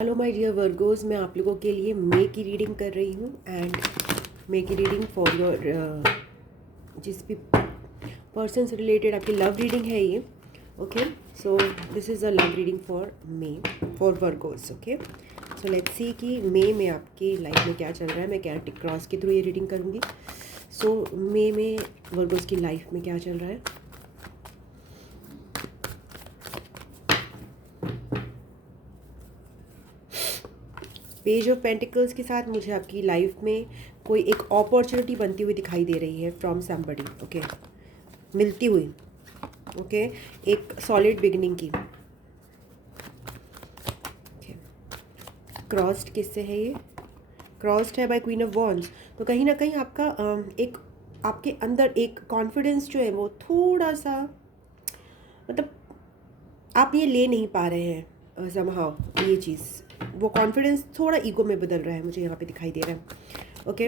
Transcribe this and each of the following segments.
Hello my dear Virgos, मैं आप लोगों के लिए मे की रीडिंग कर रही हूँ एंड मे की रीडिंग फॉर योर जिस भी पर्सन से रिलेटेड आपकी लव रीडिंग है ये। Okay, so this is a love reading for may for Virgos. Okay, so let's see कि मे में आपकी लाइफ में क्या चल रहा है। मैं कैरेक्टर क्रॉस के थ्रू ये रीडिंग करूँगी। सो मे में वर्गोज की लाइफ में क्या चल रहा है। पेज ऑफ पेंटिकल्स के साथ मुझे आपकी लाइफ में कोई एक अपॉर्चुनिटी बनती हुई दिखाई दे रही है फ्रॉम समबडी। ओके, मिलती हुई। ओके, एक सॉलिड बिगिनिंग की। क्रॉस्ड किससे है ये? क्रॉस्ड है बाय क्वीन ऑफ वॉन्ड्स। तो कहीं ना कहीं आपका एक आपके अंदर एक कॉन्फिडेंस जो है वो थोड़ा सा, मतलब आप ये ले नहीं पा रहे हैं समहाउ। ये चीज़, वो कॉन्फिडेंस थोड़ा ईगो में बदल रहा है, मुझे यहाँ पे दिखाई दे रहा है। ओके,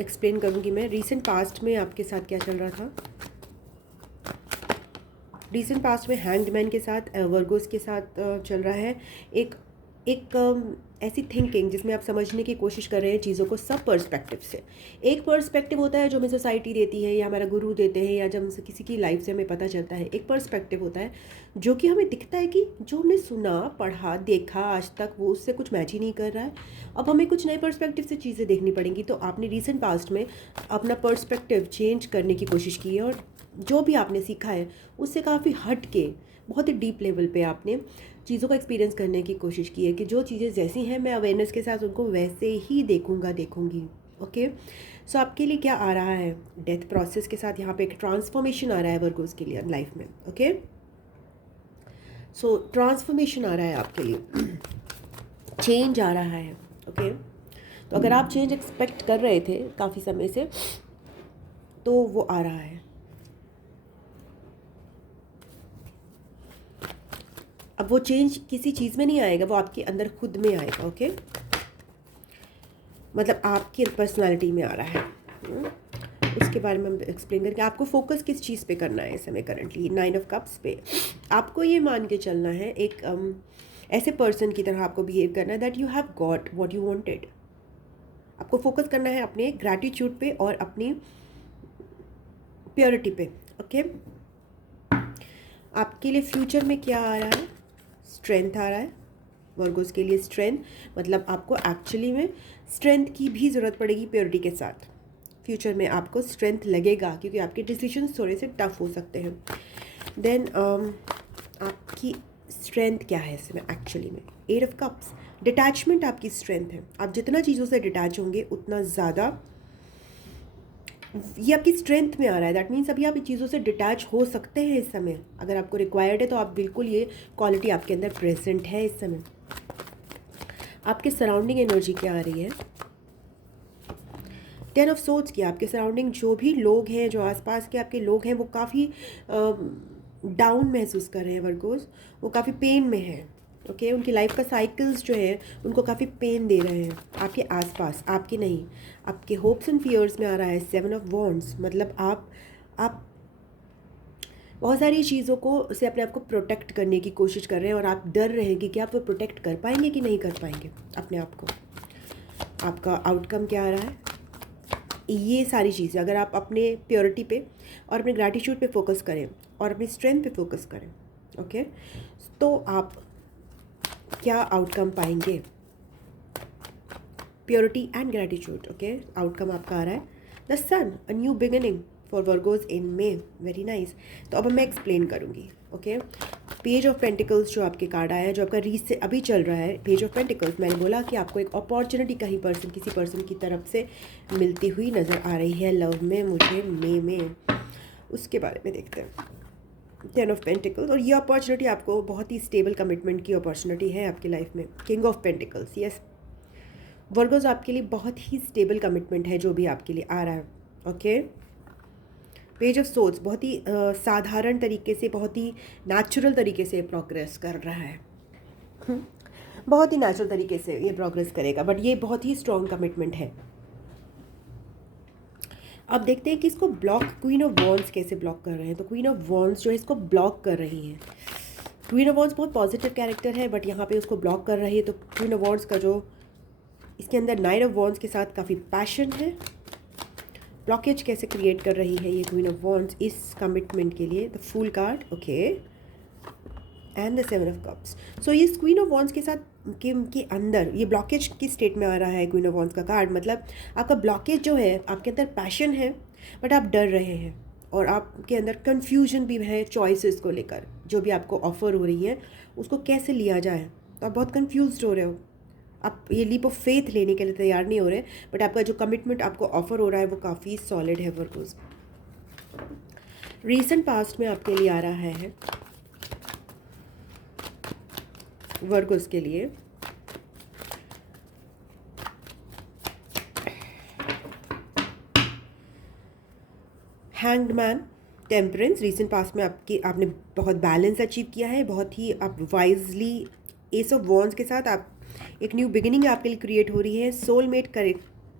एक्सप्लेन करूँगी मैं। रीसेंट पास्ट में आपके साथ क्या चल रहा था। रीसेंट पास्ट में हैंग्ड मैन के साथ वर्गोस के साथ चल रहा है एक एक ऐसी थिंकिंग जिसमें आप समझने की कोशिश कर रहे हैं चीज़ों को सब पर्सपेक्टिव से। एक पर्सपेक्टिव होता है जो हमें सोसाइटी देती है या हमारा गुरु देते हैं या जब हमसे किसी की लाइफ से हमें पता चलता है। एक पर्सपेक्टिव होता है जो कि हमें दिखता है कि जो हमने सुना, पढ़ा, देखा आज तक वो उससे कुछ मैच ही नहीं कर रहा है। अब हमें कुछ नए पर्सपेक्टिव से चीज़ें देखनी पड़ेंगी। तो आपने रीसेंट पास्ट में अपना पर्सपेक्टिव चेंज करने की कोशिश की है और जो भी आपने सीखा है उससे काफ़ी हट के बहुत ही डीप लेवल पे आपने चीज़ों का एक्सपीरियंस करने की कोशिश की है कि जो चीज़ें जैसी हैं मैं अवेयरनेस के साथ उनको वैसे ही देखूंगी। ओके, सो आपके लिए क्या आ रहा है? डेथ प्रोसेस के साथ यहाँ पे एक ट्रांसफॉर्मेशन आ रहा है वर्गोस के लिए लाइफ में। ओके, सो ट्रांसफॉर्मेशन आ रहा है आपके लिए, चेंज आ रहा है। ओके, तो अगर आप चेंज एक्सपेक्ट कर रहे थे काफ़ी समय से तो वो आ रहा है। अब वो चेंज किसी चीज़ में नहीं आएगा, वो आपके अंदर खुद में आएगा। ओके, मतलब आपकी पर्सनालिटी में आ रहा है। उसके बारे में हम एक्सप्लेन करके आपको फोकस किस चीज़ पे करना है इस समय करंटली। 9 ऑफ कप्स पे आपको ये मान के चलना है एक ऐसे पर्सन की तरह आपको बिहेव करना है that you have got what you wanted. आपको फोकस करना है अपने ग्रैटिट्यूड पे और अपनी प्योरिटी पे। ओके, आपके लिए फ्यूचर में क्या आ रहा है? स्ट्रेंथ आ रहा है वर्गोस के लिए। स्ट्रेंथ मतलब आपको एक्चुअली में स्ट्रेंथ की भी ज़रूरत पड़ेगी प्योरिटी के साथ। फ्यूचर में आपको स्ट्रेंथ लगेगा क्योंकि आपके डिसीजंस थोड़े से टफ हो सकते हैं। देन आपकी स्ट्रेंथ क्या है इसमें एक्चुअली में? 8 ऑफ कप्स, डिटैचमेंट आपकी स्ट्रेंथ है। आप जितना चीज़ों से डिटैच होंगे उतना ज़्यादा ये आपकी स्ट्रेंथ में आ रहा है। दैट मीन्स अभी आप इन चीज़ों से डिटैच हो सकते हैं इस समय। अगर आपको रिक्वायर्ड है तो आप बिल्कुल, ये क्वालिटी आपके अंदर प्रेजेंट है इस समय। आपके सराउंडिंग एनर्जी क्या आ रही है? 10 ऑफ सोर्ड्स की। आपके सराउंडिंग जो भी लोग हैं, जो आसपास के आपके लोग हैं, वो काफ़ी डाउन महसूस कर रहे हैं वर्गोस। वो काफ़ी पेन में हैं। ओके, उनकी लाइफ का साइकिल्स जो है उनको काफ़ी पेन दे रहे हैं आपके आसपास, आपके नहीं। आपके होप्स एंड फियर्स में आ रहा है 7 ऑफ वॉन्ड्स। मतलब आप बहुत सारी चीज़ों को से अपने आप को प्रोटेक्ट करने की कोशिश कर रहे हैं और आप डर रहे हैं कि क्या आप वो प्रोटेक्ट कर पाएंगे कि नहीं कर पाएंगे अपने आप को। आपका आउटकम क्या आ रहा है? ये सारी चीज़ें अगर आप अपने प्योरिटी पे और अपने ग्रैटिट्यूड पे फोकस करें और अपनी स्ट्रेंथ पे फोकस करें, ओके, तो आप क्या आउटकम पाएंगे? Purity and gratitude. Okay, outcome आपका आ रहा है the sun, a new beginning for Virgos in May. Very nice. तो अब मैं एक्सप्लेन करूँगी। ओके, पेज ऑफ पेंटिकल्स जो आपके कार्ड आया है, जो आपका रीच से अभी चल रहा है, पेज ऑफ पेंटिकल्स, मैंने बोला कि आपको एक अपॉर्चुनिटी कहीं पर्सन, किसी पर्सन की तरफ से मिलती हुई नज़र आ रही है लव में मुझे मे में। उसके बारे में देखते हैं। 10 ऑफ पेंटिकल्स, और ये अपॉर्चुनिटी आपको बहुत ही स्टेबल कमिटमेंट की अपॉर्चुनिटी है आपकी लाइफ में। King of pentacles, yes, Virgos आपके लिए बहुत ही स्टेबल कमिटमेंट है जो भी आपके लिए आ रहा है। ओके, पेज ऑफ सोर्ड्स बहुत ही साधारण तरीके से, बहुत ही नेचुरल तरीके से प्रोग्रेस कर रहा है। बहुत ही नेचुरल तरीके से ये प्रोग्रेस करेगा, बट ये बहुत ही स्ट्रॉन्ग कमिटमेंट है। अब देखते हैं कि इसको ब्लॉक क्वीन ऑफ वॉन्ड्स कैसे ब्लॉक कर रहे हैं। तो क्वीन ऑफ वॉन्ड्स जो है इसको ब्लॉक कर रही है। क्वीन ऑफ वॉन्ड्स बहुत पॉजिटिव कैरेक्टर है, बट यहाँ पे उसको ब्लॉक कर रही है। तो क्वीन ऑफ वॉन्ड्स का जो इसके अंदर नाइट ऑफ वॉन्ड्स के साथ काफ़ी पैशन है। ब्लॉकेज कैसे क्रिएट कर रही है ये क्वीन ऑफ वॉन्ड्स इस कमिटमेंट के लिए? The fool card, okay, and the seven of cups. So ये क्वीन ऑफ वॉन्ड्स के साथ के अंदर ये ब्लॉकेज की स्टेट में आ रहा है क्वीन ऑफ वॉन्ड्स का कार्ड। मतलब आपका ब्लॉकेज जो है, आपके अंदर पैशन है बट आप डर रहे हैं, और आपके अंदर कन्फ्यूजन भी है चॉइसेस को लेकर। जो भी आपको ऑफर हो रही है उसको कैसे लिया जाए, तो आप बहुत कन्फ्यूज हो रहे हो। आप ये लीप ऑफ फेथ लेने के लिए तैयार नहीं हो रहे, बट आपका जो कमिटमेंट आपको ऑफर हो रहा है वो काफ़ी सॉलिड है वर्गोस। रीसेंट पास्ट में आपके लिए आ रहा है वर्गोस के लिए hanged man, temperance. Recent past में आपने बहुत बैलेंस अचीव किया है, बहुत ही आप वाइजली। एस ऑफ वॉन्ड्स के साथ आप एक न्यू बिगिनिंग आपके लिए क्रिएट हो रही है। सोलमेट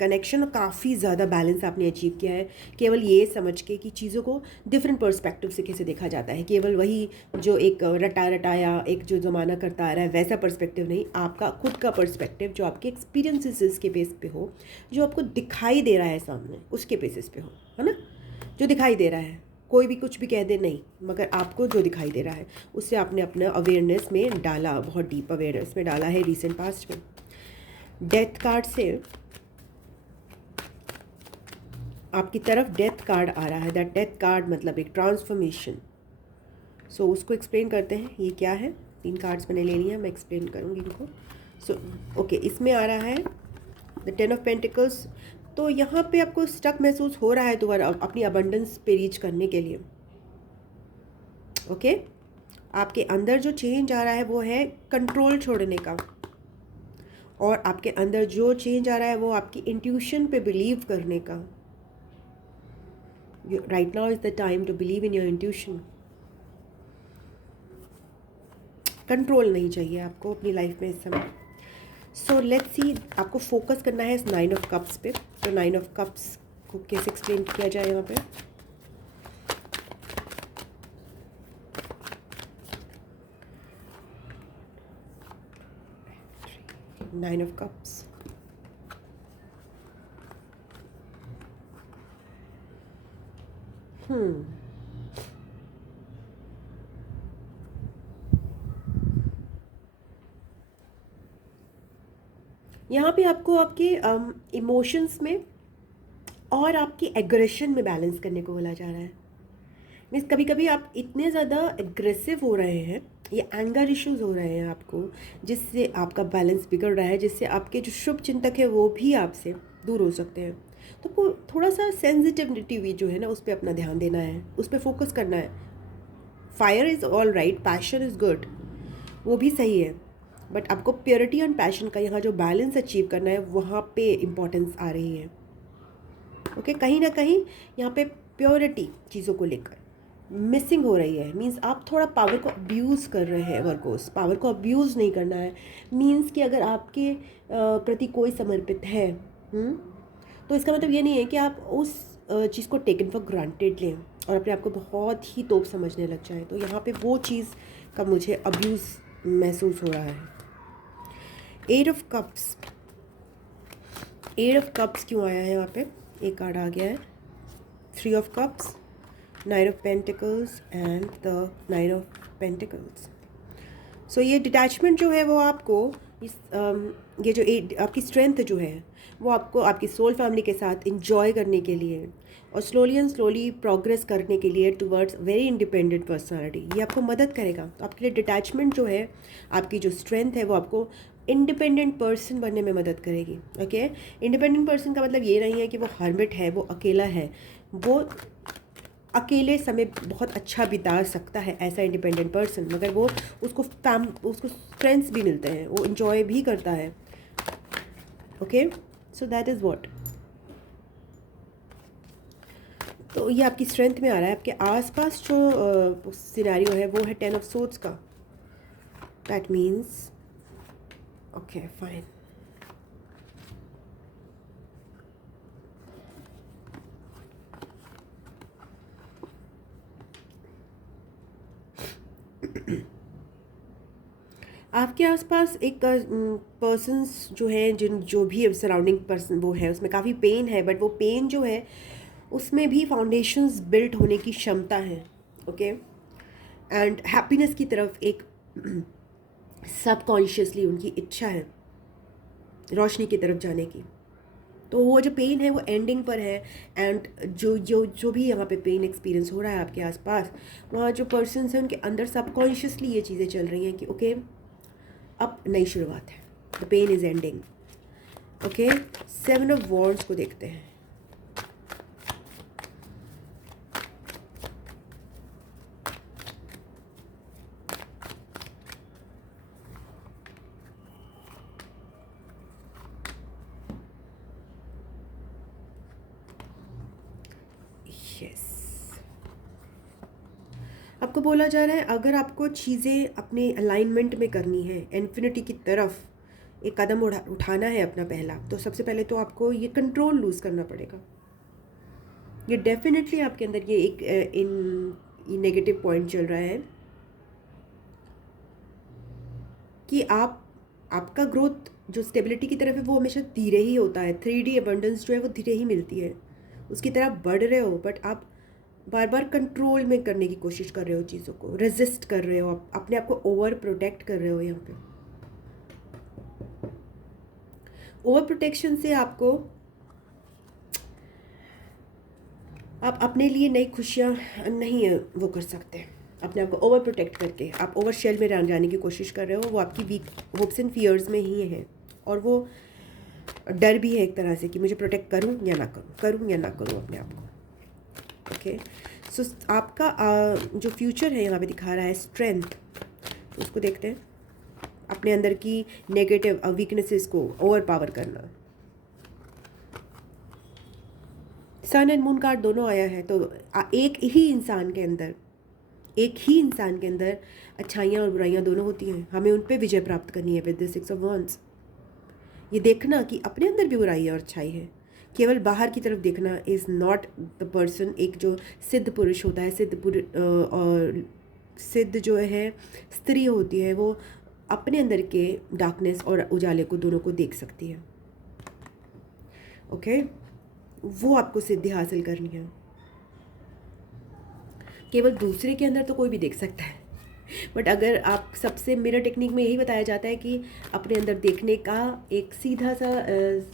कनेक्शन, काफ़ी ज़्यादा बैलेंस आपने अचीव किया है, केवल ये समझ के कि चीज़ों को डिफरेंट पर्सपेक्टिव से कैसे देखा जाता है। केवल वही जो एक रटाया एक जो ज़माना करता आ रहा है वैसा पर्सपेक्टिव नहीं, आपका खुद का पर्सपेक्टिव जो आपके एक्सपीरियंसेस के बेस पे हो, जो आपको दिखाई दे रहा है सामने, उसके बेसिस पे हो, है ना। जो दिखाई दे रहा है, कोई भी कुछ भी कह दे नहीं, मगर आपको जो दिखाई दे रहा है उससे आपने अपना अवेयरनेस में डाला, बहुत डीप अवेयरनेस में डाला है रीसेंट पास्ट में। डेथ कार्ड से आपकी तरफ डेथ कार्ड आ रहा है। दैट डेथ कार्ड मतलब एक ट्रांसफॉर्मेशन। सो उसको एक्सप्लेन करते हैं, ये क्या है। 3 कार्ड्स मैंने ले लिया, मैं एक्सप्लेन करूँगी इनको। सो ओके, इसमें आ रहा है द 10 ऑफ पेंटिकल्स। तो यहाँ पे आपको स्टक महसूस हो रहा है दोबारा अपनी अबंडेंस पे रीच करने के लिए। ओके, आपके अंदर जो चेंज आ रहा है वो है कंट्रोल छोड़ने का, और आपके अंदर जो चेंज आ रहा है वो आपकी इंट्यूशन पे बिलीव करने का। Right now is the time to believe in your intuition. Control नहीं चाहिए आपको अपनी लाइफ में इस समय। सो लेट्स सी, आपको फोकस करना है इस 9 ऑफ कप्स पे। तो 9 ऑफ कप्स को कैसे एक्सप्लेन किया जाए यहाँ पे? 9 ऑफ कप्स, यहाँ पे आपको आपके इमोशंस में और आपकी एग्रेशन में बैलेंस करने को बोला जा रहा है। मीन्स कभी कभी आप इतने ज़्यादा एग्रेसिव हो रहे हैं, ये एंगर इश्यूज हो रहे हैं आपको, जिससे आपका बैलेंस बिगड़ रहा है, जिससे आपके जो शुभ चिंतक है वो भी आपसे दूर हो सकते हैं। तो आपको थोड़ा सा सेंसिटिविटी जो है ना, उस पर अपना ध्यान देना है, उस पर फोकस करना है। Fire is all right, passion is good, वो भी सही है, बट आपको प्योरिटी एंड पैशन का यहाँ जो बैलेंस अचीव करना है वहाँ पे इम्पोर्टेंस आ रही है। ओके, कहीं ना कहीं यहाँ पे प्योरिटी चीज़ों को लेकर मिसिंग हो रही है। मींस आप थोड़ा पावर को अब्यूज़ कर रहे हैं वर्गोस। पावर को अब्यूज़ नहीं करना है। मींस कि अगर आपके प्रति कोई समर्पित है, तो इसका मतलब ये नहीं है कि आप उस चीज़ को टेकन फॉर ग्रांटेड लें और अपने आप को बहुत ही तोप समझने लग जाए। तो यहाँ पे वो चीज़ का मुझे अब्यूज़ महसूस हो रहा है। 8 ऑफ कप्स, 8 ऑफ कप्स क्यों आया है यहाँ पे? एक कार्ड आ गया है, 3 of cups, 9 of pentacles and the 9 of pentacles. So ये डिटैचमेंट जो है वो आपको ये जो आपकी स्ट्रेंथ जो है वो आपको आपकी सोल फैमिली के साथ इंजॉय करने के लिए और स्लोली एंड स्लोली प्रोग्रेस करने के लिए टुवर्ड्स वेरी इंडिपेंडेंट पर्सनालिटी, ये आपको मदद करेगा। तो आपके लिए डिटैचमेंट जो है, आपकी जो स्ट्रेंथ है वो आपको इंडिपेंडेंट पर्सन बनने में मदद करेगी। ओके, इंडिपेंडेंट पर्सन का मतलब ये नहीं है कि वो हर्मिट है, वो अकेला है, वो अकेले समय बहुत अच्छा बिता सकता है ऐसा इंडिपेंडेंट पर्सन, मगर वो उसको फ्रेंड्स भी मिलते हैं, वो इन्जॉय भी करता है। Okay, so that is what. तो ये आपकी स्ट्रेंथ में आ रहा है। आपके आसपास जो सिनेरियो है वो है 10 ऑफ सोर्ड्स का। दैट मीन्स ओके फाइन, आपके आसपास एक पर्सन्स जो हैं, जिन जो भी सराउंडिंग पर्सन वो है, उसमें काफ़ी पेन है, बट वो पेन जो है उसमें भी फाउंडेशंस बिल्ट होने की क्षमता है। ओके, एंड हैप्पीनेस की तरफ एक सबकॉन्शियसली उनकी इच्छा है रोशनी की तरफ जाने की। तो वो जो पेन है वो एंडिंग पर है, एंड जो जो जो भी यहाँ पे पेन एक्सपीरियंस हो रहा है आपके आसपास, वहाँ जो पर्सन्स हैं उनके अंदर सबकॉन्शियसली ये चीज़ें चल रही हैं कि ओके अब नई शुरुआत है, the pain is ending. Okay, 7 of wands को देखते हैं। यस, आपको बोला जा रहा है अगर आपको चीज़ें अपने अलाइनमेंट में करनी है, इन्फिनिटी की तरफ एक कदम उठाना है अपना पहला, तो सबसे पहले तो आपको ये कंट्रोल लूज़ करना पड़ेगा। ये डेफिनेटली आपके अंदर ये एक इन नेगेटिव पॉइंट चल रहा है कि आपका ग्रोथ जो स्टेबिलिटी की तरफ है वो हमेशा धीरे ही होता है। 3D अबंडेंस जो है वो धीरे ही मिलती है, उसकी तरफ बढ़ रहे हो, बट आप बार बार कंट्रोल में करने की कोशिश कर रहे हो, चीज़ों को रेजिस्ट कर रहे हो, आप अपने आप को ओवर प्रोटेक्ट कर रहे हो। यहाँ पे ओवर प्रोटेक्शन से आप अपने लिए नई खुशियाँ नहीं वो कर सकते। अपने आप को ओवर प्रोटेक्ट करके आप ओवर शेल में जाने की कोशिश कर रहे हो, वो आपकी वीक होप्स एंड फियर्स में ही है, और वो डर भी है एक तरह से कि मुझे प्रोटेक्ट करूं या ना करूं, करूं या ना करूं अपने आप को। ओके, सो आपका जो फ्यूचर है यहाँ पे दिखा रहा है स्ट्रेंथ, तो उसको देखते हैं। अपने अंदर की नेगेटिव वीकनेसेस को ओवर पावर करना। सन एंड मून कार्ड दोनों आया है, तो एक ही इंसान के अंदर अच्छाइयाँ और बुराइयाँ दोनों होती हैं। हमें उन पर विजय प्राप्त करनी है विद द 6 ऑफ wands। ये देखना कि अपने अंदर भी बुराई और अच्छाई है, केवल बाहर की तरफ देखना इज़ नॉट द पर्सन। एक जो सिद्ध पुरुष होता है, और सिद्ध जो है स्त्री होती है, वो अपने अंदर के डार्कनेस और उजाले को दोनों को देख सकती है। ओके, वो आपको सिद्धि हासिल करनी है। केवल दूसरे के अंदर तो कोई भी देख सकता है, बट अगर आप सबसे मिरर टेक्निक में यही बताया जाता है कि अपने अंदर देखने का एक सीधा सा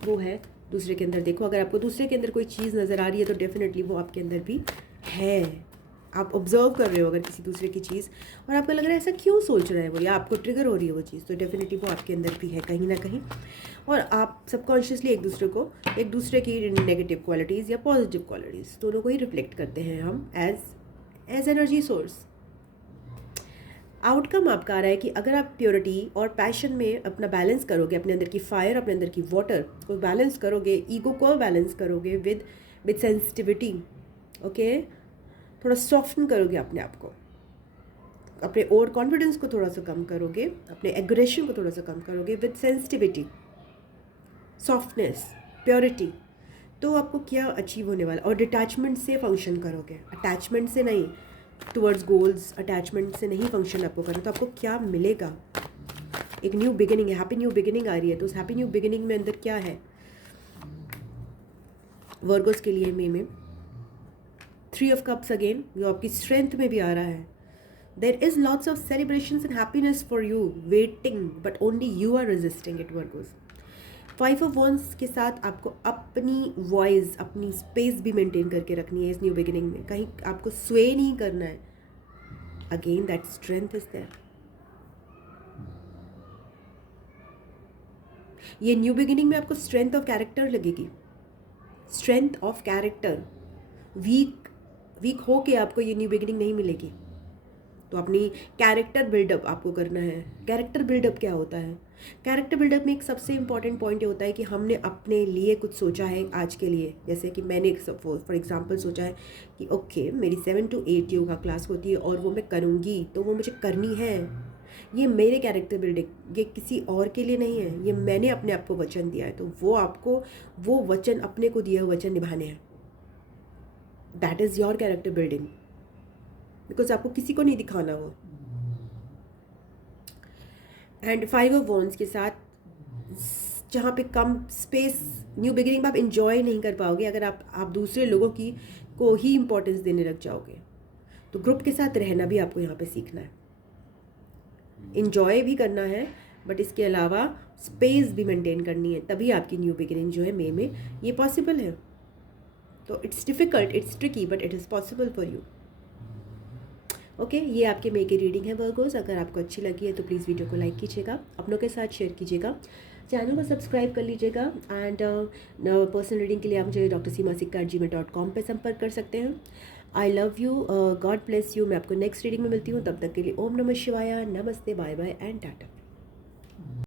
वो है, दूसरे के अंदर देखो। अगर आपको दूसरे के अंदर कोई चीज़ नज़र आ रही है तो डेफिनेटली वो आपके अंदर भी है। आप ऑब्जर्व कर रहे हो अगर किसी दूसरे की चीज़, और आपको लग रहा है ऐसा क्यों सोच रहा है वो, या आपको ट्रिगर हो रही है वो चीज़, तो डेफिनेटली वो आपके अंदर भी है कहीं ना कहीं। और आप सबकॉन्शियसली एक दूसरे की नेगेटिव क्वालिटीज़ या पॉजिटिव क्वालिटीज़ दोनों को ही रिफ्लेक्ट करते हैं हम एज एनर्जी सोर्स। आउटकम आपका आ रहा है कि अगर आप प्योरिटी और पैशन में अपना बैलेंस करोगे, अपने अंदर की फायर, अपने अंदर की वाटर को बैलेंस करोगे, ईगो को बैलेंस करोगे विद सेंसिटिविटी। ओके, थोड़ा सॉफ्टन करोगे अपने आप को, अपने ओवर कॉन्फिडेंस को थोड़ा सा कम करोगे, अपने एग्रेशन को थोड़ा सा कम करोगे विद सेंसिटिविटी, सॉफ्टनेस, प्योरिटी, तो आपको क्या अचीव होने वाला। और डिटैचमेंट से फंक्शन करोगे, अटैचमेंट से नहीं, टुवर्ड्स गोल्स अटैचमेंट से नहीं फंक्शन आपको करना। तो आपको क्या मिलेगा, एक न्यू बिगिनिंग है, हैप्पी न्यू बिगिनिंग आ रही है। तो उस हैप्पी न्यू बिगिनिंग में अंदर क्या है वर्गोस के लिए में 3 ऑफ कप्स अगेन, जो आपकी स्ट्रेंथ में भी आ रहा है। There is lots of celebrations and happiness for you waiting, but only you are resisting it Virgos. 5 of wands के साथ आपको अपनी वॉइस, अपनी स्पेस भी मेंटेन करके रखनी है इस न्यू बिगिनिंग में, कहीं आपको स्वे नहीं करना है। Again that strength is there. ये न्यू बिगिनिंग में आपको स्ट्रेंथ ऑफ कैरेक्टर लगेगी, स्ट्रेंथ ऑफ कैरेक्टर। वीक हो के आपको ये न्यू बिगिनिंग नहीं मिलेगी। तो अपनी कैरेक्टर बिल्डअप आपको करना है। कैरेक्टर बिल्डअप क्या होता है? कैरेक्टर बिल्डअप में एक सबसे इंपॉर्टेंट पॉइंट ये होता है कि हमने अपने लिए कुछ सोचा है आज के लिए। जैसे कि मैंने फॉर एग्जांपल सोचा है कि ओके मेरी 7 to 8 योगा क्लास होती है और वो मैं करूँगी, तो वो मुझे करनी है। ये मेरे कैरेक्टर बिल्डिंग, ये किसी और के लिए नहीं है, ये मैंने अपने आप को वचन दिया है। तो वो आपको वो वचन, अपने को दिए हुए वचन निभाने हैं। That is your character building, because आपको किसी को नहीं दिखाना वो। एंड 5 ऑफ वॉन्ड्स के साथ जहाँ पे कम स्पेस, न्यू बिगिनिंग में आप इंजॉय नहीं कर पाओगे अगर आप दूसरे लोगों की को ही इम्पोर्टेंस देने लग जाओगे। तो ग्रुप के साथ रहना भी आपको यहाँ पे सीखना है, इंजॉय भी करना है, बट इसके अलावा स्पेस भी मेंटेन करनी है, तभी आपकी न्यू बिगिनिंग जो है मई में ये पॉसिबल है। तो it's difficult, it's tricky, but it is possible for you. Okay, ये आपके मई की रीडिंग है वर्गोस। अगर आपको अच्छी लगी है तो प्लीज़ वीडियो को लाइक कीजिएगा, अपनों के साथ शेयर कीजिएगा, चैनल को सब्सक्राइब कर लीजिएगा। एंड पर्सनल रीडिंग के लिए आप मुझे drsimha@gmail.com पे संपर्क कर सकते हैं। I love you, God bless you. मैं आपको नेक्स्ट रीडिंग में मिलती हूँ, तब तक के लिए ओम नमः शिवाय, नमस्ते, बाय बाय एंड टाटा।